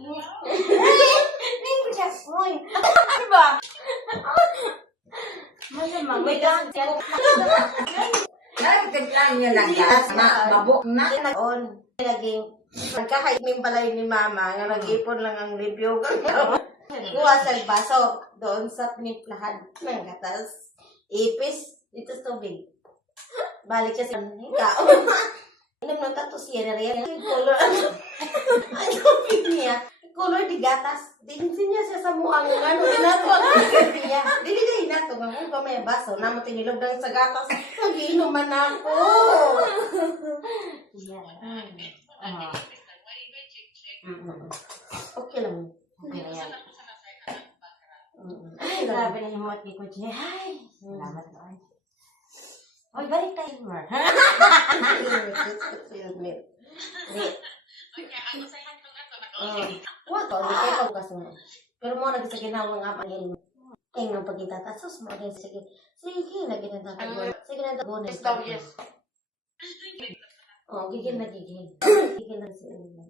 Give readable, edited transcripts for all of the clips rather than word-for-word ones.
Hindi ko siya soy. Diba? Malamang. May dance ka. Nagkaglan niya lang gas. Mabuk na. Naging nagkakaimim pala yun ni Mama. Nga nag-ipon lang ang review. Kuha sa baso. Doon sa pinimplahan ng gatas. Ipis. Dito sa tubig. Balik siya sa higa. Inom ng tatos siya na rin. Color. Ano niya? Color di gatas. Dinsin niya siya sa muang. Ano inato? Niya. Dili na inato. Kung ba may baso. Namo tinilog lang sa gatas. Mag-iinuman ako. Yeah. Okay lang. Okay na yan. Ay, grabe na yung mga ko siya. Ay, salamat doon. Oy, balik tayo mo. Wala ko, hindi kayo pagkasunod. Pero mo naging sa ginawang nga pangilin. Eh, nga pagkitatasos mo. Sige, lagi na tatagod. Sige na tatagod. Yes. Oh, gigil na gigil. Gigil na si Elena.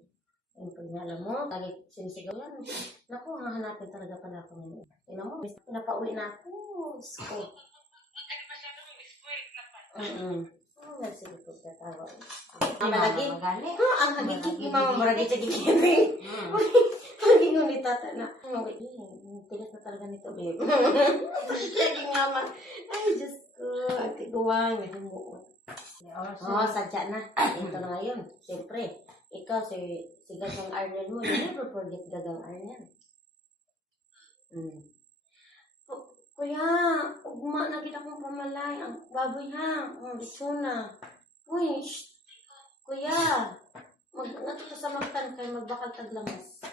Yung pag-alam mo, lagi sinisigaw yan. Naku, hahanapin talaga pala ako ngayon. Tingnan mo, pinapauwi na ako. School. Sige po katawa. Ang lagi. Ang hagikik ni Mama maragi sa gigil. Lagi ngunit tata na. Tigas na talaga nito, babe. Lagi nga ma. Ay, Diyos ko. Ate Guwang. Oo, sadya na. Ito na ngayon. Siyempre, ikaw, si Gagang Arnel mo, you never forget Gagang Arnel. Kuya, ugma na kita kong pamalay. Ang baboy ha. Ang bisuna. Uy, kuya. Natuto sa magtan kayo, magbakal taglamas.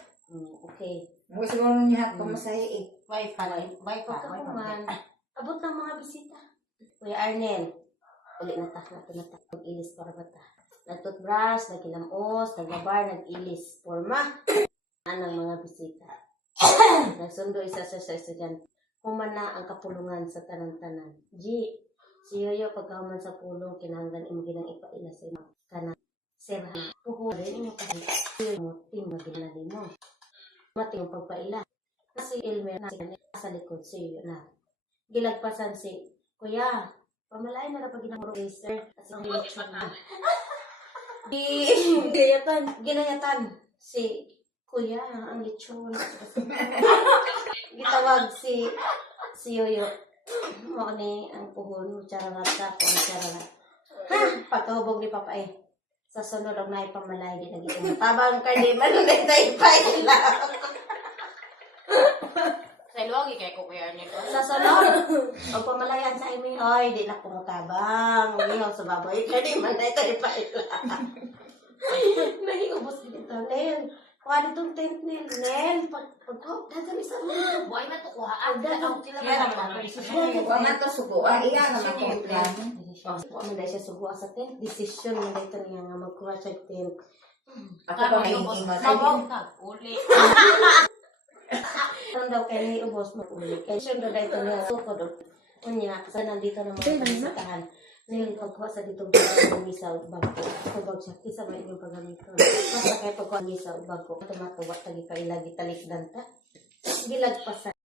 Okay. Mga siguro niya pamasahe eh. Bye pa. Pagkakuman. Abot ng mga bisita. Kuya Arnel. Ulit na ta. Nag-ilis para ba ta? Nag-toothbrush, nag-kilamos, nag-labar, nag-ilis. Forma. Anong mga bisita. Nagsundo isa sa estudyante. Humana ang kapulungan sa tanan-tanan. G. Si Yoyo pagkahuman sa pulong, kinahanglan ginang ipaila sa ima. Kana. Sera. Puhurin mo kasi. Mo, timbagin mo. Mating pagpaila. Kasi Elmer na sa likod si Yoyo na. Gilagpasan si Kuya. Pamalain na pag ginamuro racer. Kasi ang lechon na. Ginayatan si Kuya, ang lechon. Gitawag si Yoyo. Mo ni ang puhon, chararata, kung chararata. Ha! Pagkahubog ni Papa eh. Sa sunod ang naipamalay din nagiging tabang ka di man ulit na ipaila. Sa logi kay ko kuya niya ko. Sa sunod, ang pamalayan sa imi, ay, di na kumutabang. Umihaw sa baboy ka di man na ito ipaila. Nahiubos dito, Nel. Kuha ditong tent, Nel. Dagan isa mo. Buhay na to kuhaan. Dagan Sila sila ba naman. Huwag nga ito subuan. Iyan naman kung plano. Kuha mo dahil siya subuha sa tent. Decision mo dito niya nga magkuha siya tent. Ako pa may ingay. Sabaw na. Uli. Ano daw kaya niubos mo uli. Kaya siya daw dito niya. Sukod. Unya, kasi nandito na mga pagkasatahan. Ngayon, pagkuha sa dito ng misa o bangko. Pagkuha siya, kisa may inyong paggamito. Basta kayo pagkuha misa o bangko. Tumatuwa, tagi pa ilagi talikdan ta. Gilagpasan.